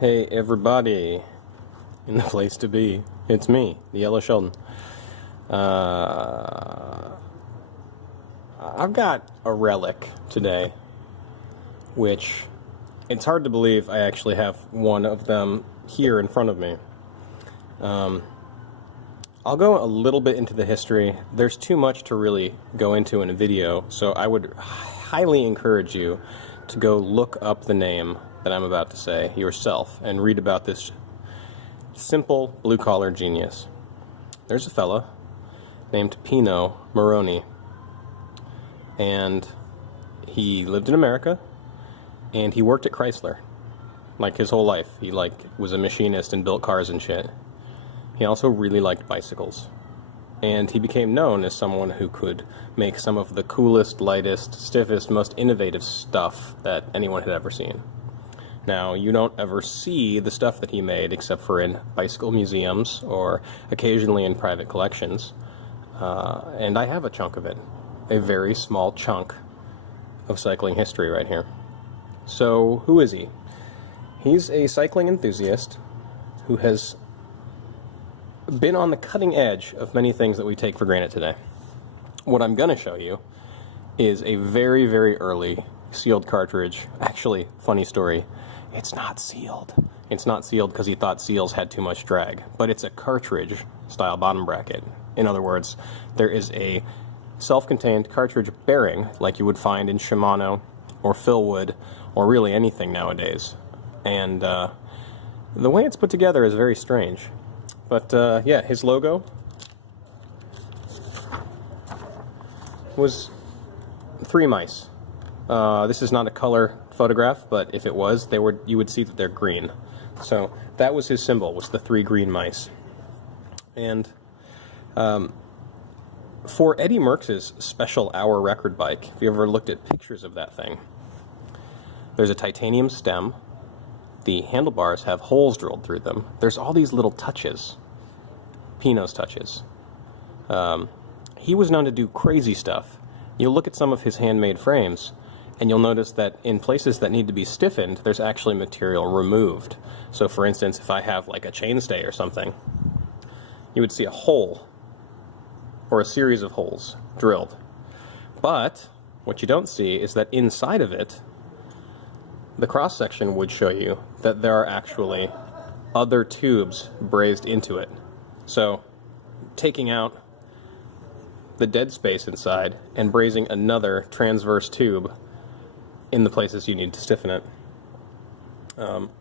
Hey everybody, in the place to be. It's me, the Yellow Sheldon. I've got a relic today, which it's hard to believe I actually have one of them here in front of me. I'll go a little bit into the history. There's too much to really go into in a video, so I would highly encourage you to go look up the name that I'm about to say yourself and read about this simple blue-collar genius. There's a fella named Pino Morroni, and he lived in America, and he worked at Chrysler like his whole life. He was a machinist and built cars and shit. He also really liked bicycles, and he became known as someone who could make some of the coolest, lightest, stiffest, most innovative stuff that anyone had ever seen. Now, you don't ever see the stuff that he made except for in bicycle museums or occasionally in private collections, and I have a chunk of it, a very small chunk of cycling history right here. So, who is he? He's a cycling enthusiast who has been on the cutting edge of many things that we take for granted today. What I'm going to show you is a very, very early sealed cartridge. Actually, funny story, it's not sealed. It's not sealed because he thought seals had too much drag, but it's a cartridge style bottom bracket. In other words, there is a self-contained cartridge bearing like you would find in Shimano or Philwood or really anything nowadays. And the way it's put together is very strange. But yeah, his logo was 3 mice. This is not a color photograph, but if it was, you would see that they're green. So that was his symbol, was the 3 green mice. And for Eddie Merckx's special hour record bike, if you ever looked at pictures of that thing, there's a titanium stem. The handlebars have holes drilled through them. There's all these little touches, Pino's touches. He was known to do crazy stuff. You'll look at some of his handmade frames, and you'll notice that in places that need to be stiffened, there's actually material removed. So for instance, if I have like a chainstay or something, you would see a hole, or a series of holes, drilled. But what you don't see is that inside of it, the cross-section would show you that there are actually other tubes brazed into it. So, taking out the dead space inside and brazing another transverse tube in the places you need to stiffen it.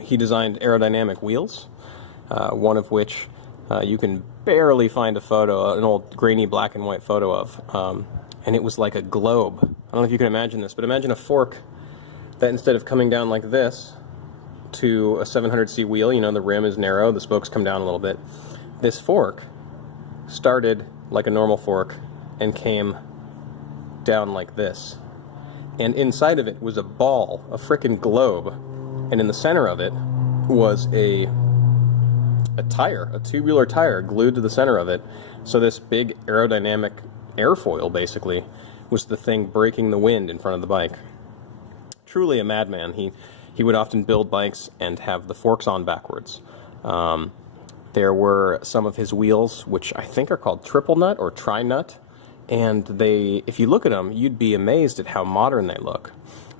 He designed Aerodynamic Wheels, one of which you can barely find a photo, an old grainy black and white photo of, and it was like a globe. I don't know if you can imagine this, but imagine a fork that instead of coming down like this to a 700C wheel, you know, the rim is narrow, the spokes come down a little bit. This fork started like a normal fork and came down like this. And inside of it was a ball, a frickin' globe, and in the center of it was a tire, a tubular tire glued to the center of it. So this big aerodynamic airfoil, basically, was the thing breaking the wind in front of the bike. Truly a madman. He would often build bikes and have the forks on backwards. There were some of his wheels, which I think are called triple nut or tri-nut, and if you look at them, you'd be amazed at how modern they look.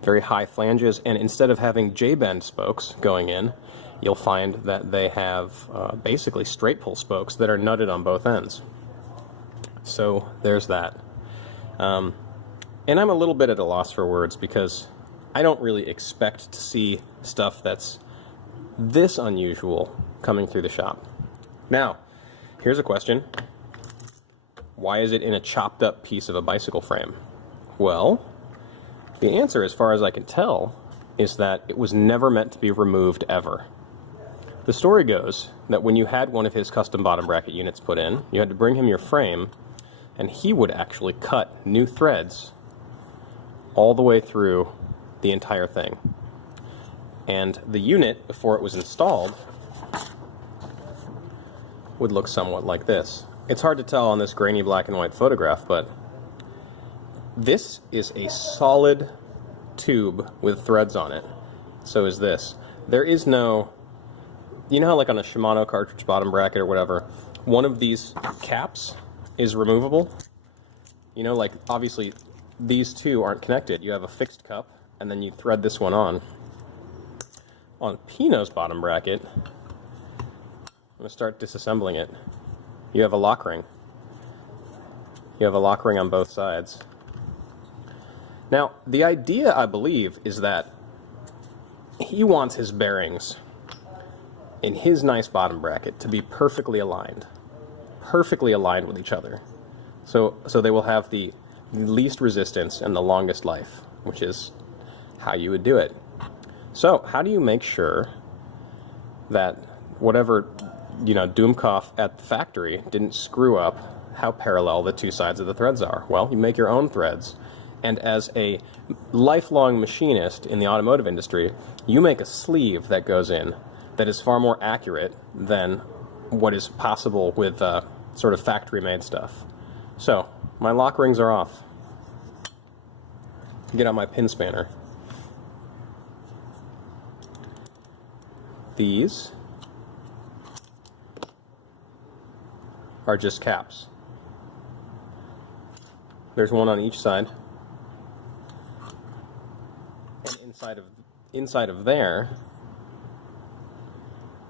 Very high flanges, and instead of having J-bend spokes going in, you'll find that they have basically straight pull spokes that are nutted on both ends. So there's that. And I'm a little bit at a loss for words because I don't really expect to see stuff that's this unusual coming through the shop. Now, here's a question. Why is it in a chopped up piece of a bicycle frame? Well, the answer, as far as I can tell, is that it was never meant to be removed ever. The story goes that when you had one of his custom bottom bracket units put in, you had to bring him your frame, and he would actually cut new threads all the way through the entire thing. And the unit, before it was installed, would look somewhat like this. It's hard to tell on this grainy black and white photograph, but this is a solid tube with threads on it. So is this. There is no you know how like on a Shimano cartridge bottom bracket or whatever, one of these caps is removable? You know, like obviously these two aren't connected. You have a fixed cup, and then you thread this one on. On Pino's bottom bracket, I'm going to start disassembling it. You have a lock ring. You have a lock ring on both sides. Now, the idea, I believe, is that he wants his bearings in his nice bottom bracket to be perfectly aligned with each other. So they will have the least resistance and the longest life, which is how you would do it. So how do you make sure that whatever, you know, Doomkoff at the factory didn't screw up how parallel the two sides of the threads are? Well, you make your own threads, and as a lifelong machinist in the automotive industry, you make a sleeve that goes in that is far more accurate than what is possible with sort of factory-made stuff. So, my lock rings are off. Get out my pin spanner. These are just caps. There's one on each side. And inside of there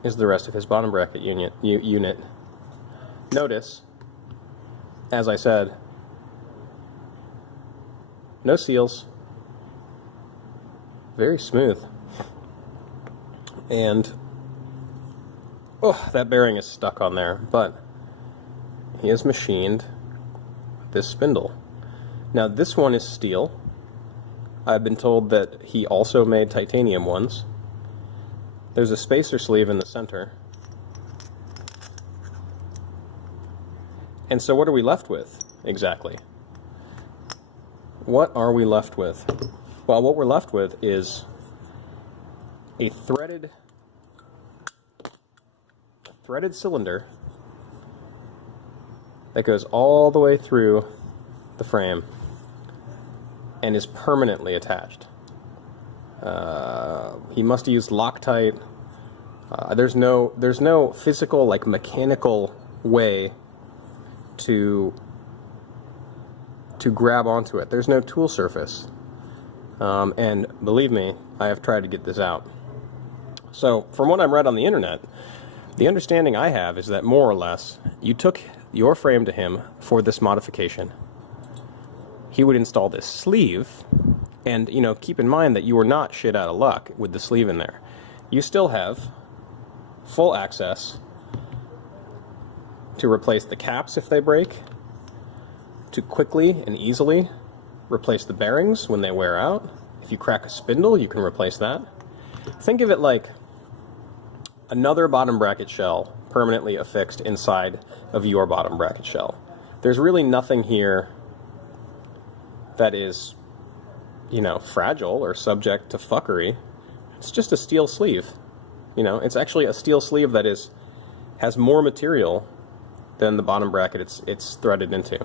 is the rest of his bottom bracket unit. Notice, as I said, no seals. Very smooth. And oh, that bearing is stuck on there, but he has machined this spindle. Now this one is steel. I've been told that he also made titanium ones. There's a spacer sleeve in the center. And so what are we left with, exactly? What are we left with? Well, what we're left with is a threaded cylinder that goes all the way through the frame and is permanently attached. He must have used Loctite. There's no physical, like mechanical way to grab onto it. There's no tool surface. And believe me, I have tried to get this out. So, from what I've read on the internet, the understanding I have is that more or less, you took your frame to him for this modification. He would install this sleeve, and, you know, keep in mind that you were not shit out of luck with the sleeve in there. You still have full access to replace the caps if they break, to quickly and easily replace the bearings when they wear out. If you crack a spindle, you can replace that. Think of it like another bottom bracket shell permanently affixed inside of your bottom bracket shell. There's really nothing here that is, you know, fragile or subject to fuckery. It's just a steel sleeve. You know, it's actually a steel sleeve that has more material than the bottom bracket it's threaded into.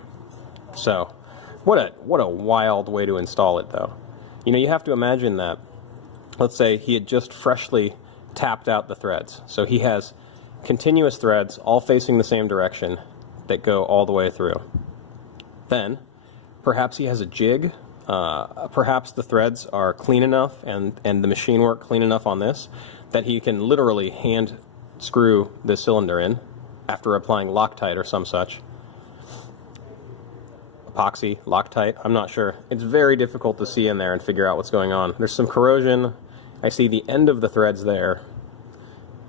So, what a wild way to install it, though. You know, you have to imagine that, let's say he had just freshly tapped out the threads. So he has continuous threads all facing the same direction that go all the way through. Then, perhaps he has a jig. Perhaps the threads are clean enough and the machine work clean enough on this that he can literally hand screw the cylinder in after applying Loctite or some such. Epoxy, Loctite, I'm not sure. It's very difficult to see in there and figure out what's going on. There's some corrosion. I see the end of the threads there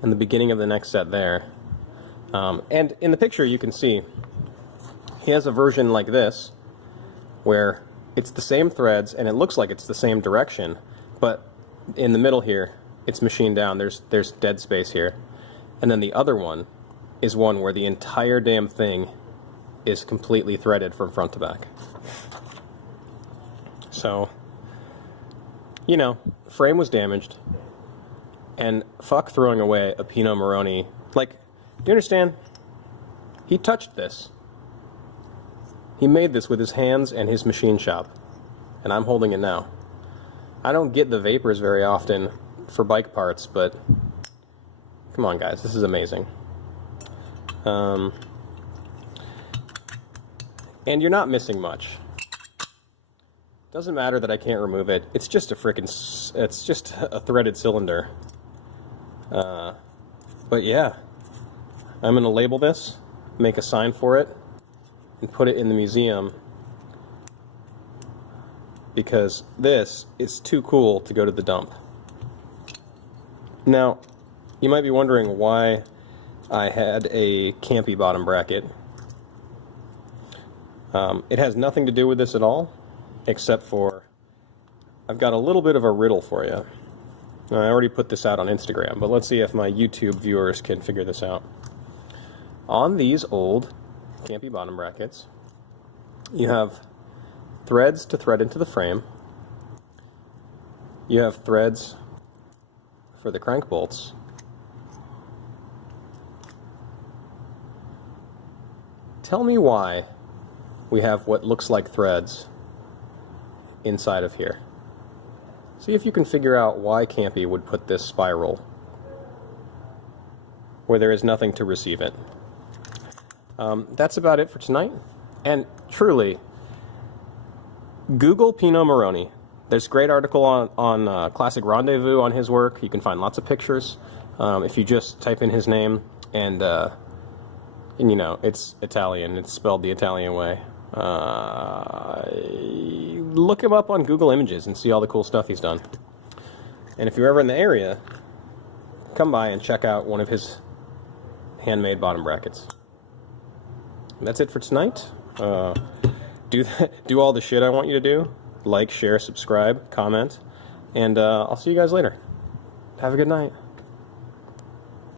and the beginning of the next set there. And in the picture you can see he has a version like this where it's the same threads and it looks like it's the same direction, but in the middle here it's machined down. There's dead space here. And then the other one is one where the entire damn thing is completely threaded from front to back. So, you know, frame was damaged, and fuck throwing away a Pino Morroni. Like, do you understand? He touched this. He made this with his hands and his machine shop, and I'm holding it now. I don't get the vapors very often for bike parts, but Come on, guys, this is amazing. And you're not missing much. Doesn't matter that I can't remove it. It's just a it's just a threaded cylinder. But yeah, I'm going to label this, make a sign for it, and put it in the museum, because this is too cool to go to the dump. Now, you might be wondering why I had a campy bottom bracket. It has nothing to do with this at all, except for I've got a little bit of a riddle for you. I already put this out on Instagram, but let's see if my YouTube viewers can figure this out. On these old campy bottom brackets, you have threads to thread into the frame. You have threads for the crank bolts. Tell me why we have what looks like threads inside of here. See if you can figure out why Campy would put this spiral where there is nothing to receive it. That's about it for tonight. And truly, Google Pino Morroni. There's a great article on Classic Rendezvous on his work. You can find lots of pictures if you just type in his name, and you know, it's Italian. It's spelled the Italian way. Look him up on Google Images and see all the cool stuff he's done. And if you're ever in the area, come by and check out one of his handmade bottom brackets. And that's it for tonight. Do all the shit I want you to do. Like, share, subscribe, comment, and I'll see you guys later. Have a good night.